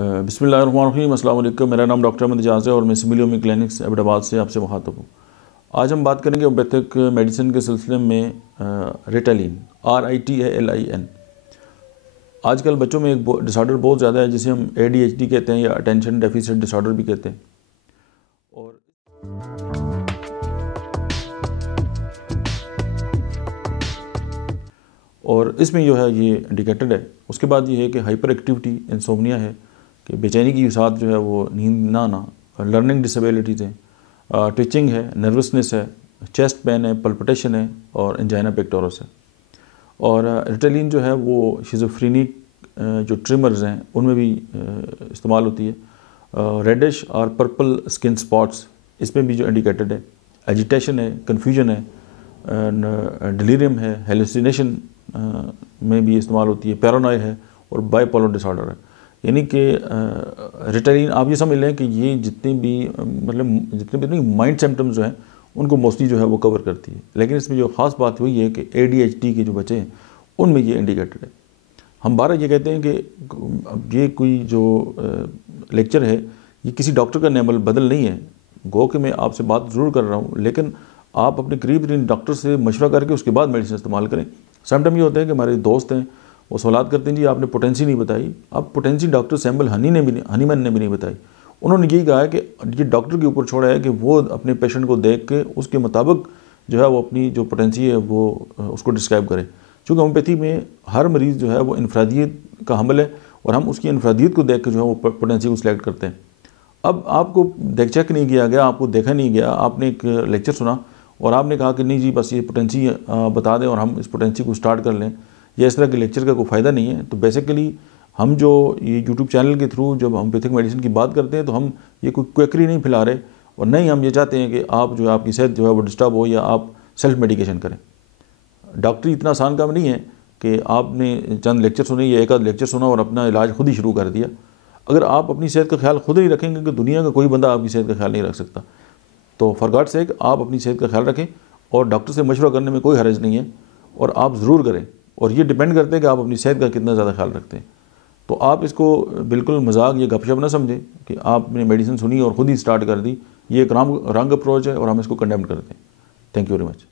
बिस्मिल्लाहिर्रहमानिर्रहीम, अस्सलाम वालेकुम। मेरा नाम डॉक्टर अहमद एजाज है और मैं सिमिलोमी क्लिनिक्स अहमदाबाद से आपसे मुखातब हूँ। आज हम बात करेंगे होम्योपैथिक मेडिसिन के सिलसिले में रिटालिन, RITALIN। आजकल बच्चों में एक डिसऑर्डर बहुत ज़्यादा है जिसे हम ADHD कहते हैं या अटेंशन डेफिसिट डिसऑर्डर भी कहते हैं। और इसमें जो है ये इंडिकेटेड है। उसके बाद ये है कि हाइपर एक्टिविटी इंसोम्निया है कि बेचैनी के साथ जो है वो नींद ना आना, लर्निंग डिसेबिलिटीज़ हैं, ट्विचिंग है, नर्वसनेस है, चेस्ट पेन है, पल्पिटेशन है और एंजाइना पेक्टोरस है। और रिटालिन जो है वो शिज़ोफ्रेनिक जो ट्रिमर्स हैं उनमें भी इस्तेमाल होती है। रेडिश और पर्पल स्किन स्पॉट्स, इसमें भी जो इंडिकेटेड है। एजिटेशन है, कन्फ्यूजन है, डिलीरियम है, हेलुसिनेशन में भी इस्तेमाल होती है, पैरानॉय है और बाइपोलर डिसऑर्डर है। यानी कि रिटालिन आप ये समझ लें कि ये जितने भी माइंड सिम्टम्स जो हैं उनको मोस्टली जो है वो कवर करती है। लेकिन इसमें जो ख़ास बात हुई है कि ADHD के जो बच्चे हैं उनमें ये इंडिकेटेड है। हम बारह ये कहते हैं कि अब ये कोई जो लेक्चर है ये किसी डॉक्टर का नेमल बदल नहीं है। गो कि मैं आपसे बात ज़रूर कर रहा हूँ, लेकिन आप अपने करीब तरीन डॉक्टर से मशवरा करके उसके बाद मेडिसिन इस्तेमाल करें। समटाइम ये होता है कि हमारे दोस्त हैं वो सवाल करते हैं जी आपने पोटेंसी नहीं बताई। अब पोटेंसी डॉक्टर सैम्बल हनीमैन ने भी नहीं बताई। उन्होंने यही कहा है कि ये डॉक्टर के ऊपर छोड़ा है कि वो अपने पेशेंट को देख के उसके मुताबिक जो है वो अपनी जो पोटेंसी है वो उसको डिस्क्राइब करें। चूँकि होम्योपैथी में हर मरीज़ जो है वो इनफरादियत का हमल है और हम उसकी इनफरादियत को देख के जो है वो पोटेंसी को सिलेक्ट करते हैं। अब आपको चेक नहीं किया गया, आपको देखा नहीं गया, आपने एक लेक्चर सुना और आपने कहा कि नहीं जी बस ये पोटेंसी बता दें और हम इस पोटेंसी को स्टार्ट कर लें, या इस तरह के लेक्चर का कोई फ़ायदा नहीं है। तो बेसिकली हम जो ये यूट्यूब चैनल के थ्रू जब होम्योपैथिक मेडिसिन की बात करते हैं तो हम ये कोई क्वेकरी नहीं फैला रहे और नहीं हम ये चाहते हैं कि आप जो है आपकी सेहत जो है वो डिस्टर्ब हो या आप सेल्फ मेडिकेशन करें। डॉक्टरी इतना आसान काम नहीं है कि आपने चंद लेक्चर सुने या एक आध लेक्चर सुना और अपना इलाज खुद ही शुरू कर दिया। अगर आप अपनी सेहत का ख्याल खुद नहीं रखेंगे कि दुनिया का कोई बंदा आपकी सेहत का ख्याल नहीं रख सकता। तो फॉर गॉड सेक आप अपनी सेहत का ख्याल रखें और डॉक्टर से मशवरा करने में कोई हर्ज नहीं है और आप ज़रूर करें। और ये डिपेंड करते हैं कि आप अपनी सेहत का कितना ज़्यादा ख्याल रखते हैं। तो आप इसको बिल्कुल मजाक या गपशप ना समझें कि आपने मेडिसिन सुनी और ख़ुद ही स्टार्ट कर दी। ये एक रॉन्ग अप्रोच है और हम इसको कंडेम करते हैं। Thank you very much.